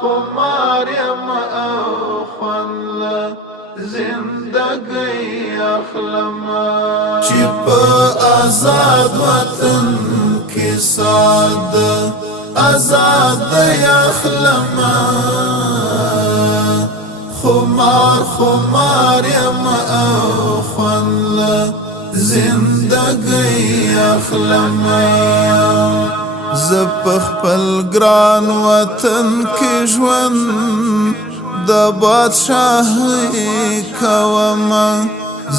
خمار یم او خوند له زندګۍ اخلمه چې په آزاد وطن کې ساد آزاد اخلمه خمار یم او خوند له زندګۍ اخلمه زه په خپل ګران وطن کې ژوند د بادشاهۍ کومه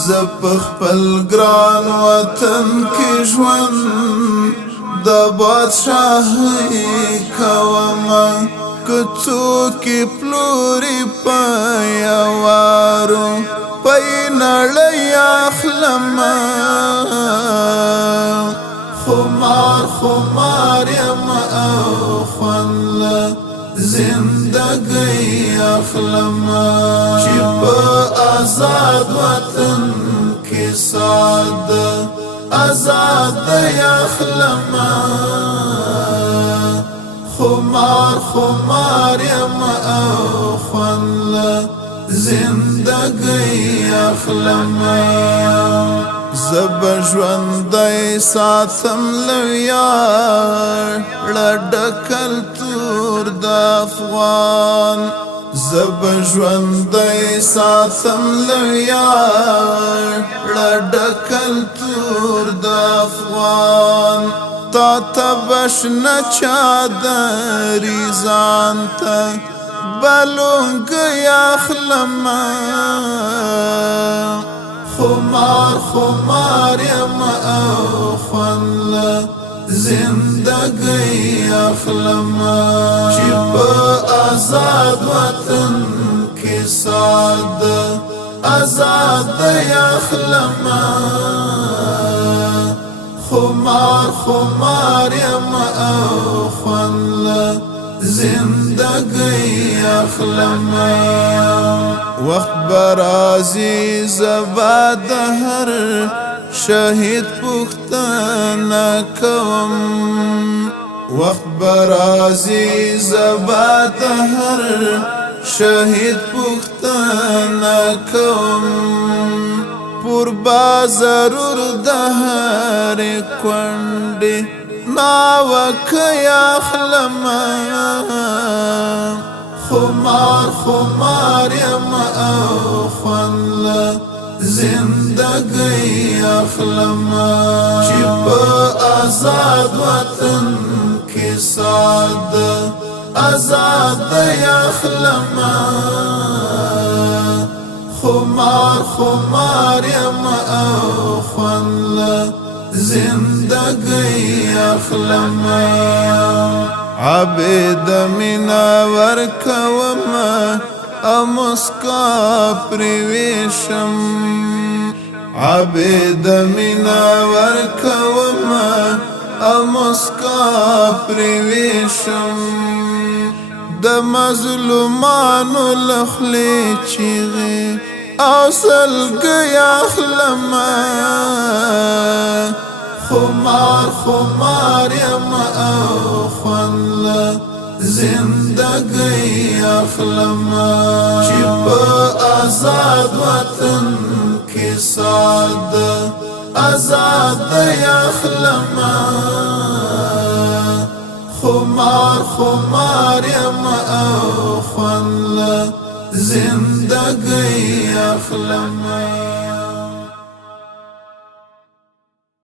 زه په خپل ګران وطن کې ژوند د بادشاهۍ کومه که څوک پلوري په یوارو په نړۍ اخلمه خمار یم او خوند له زندګۍ اخلمه چې په آزاد وطن کې ساد آزاد اخلمه خمار یم او خوند له زندګۍ اخلمه زب ژوندی ساتم لویار لډکل تور د افغان زب ژوندی ساتم لویار لډکل تور د افغان تا تبش نچا دری ځانته بلونګي اخلمه خمار یم او خوند له زندګۍ اخلمه چې په آزاد وطن کې ساد آزاد اخلمه خمار یم او خوند له زندګۍ اخلمه وقت برازي زبا د هر شهید پختانه کوم وقت برازي زبا د هر شهید پختانه کوم پوربا ضرور د هر کونډې ناوک اخلمه خمار یم او خوند له زندګۍ اخلمه چې په آزاد وطن کې ساد آزاد اخلمه خمار یم او خوند له زندګۍ اخلمه عبد مینا ورکوما امسکا پریویشم عبد مینا ورکوما امسکا پریویشم د مظلومانو لخلی چیغي او سلګي اخلمه خمار یم او خوند له زندګۍ اخلمه چې په آزاد وطن کې ساد آزاد اخلمه خمار یم او خوند له زندګۍ اخلمه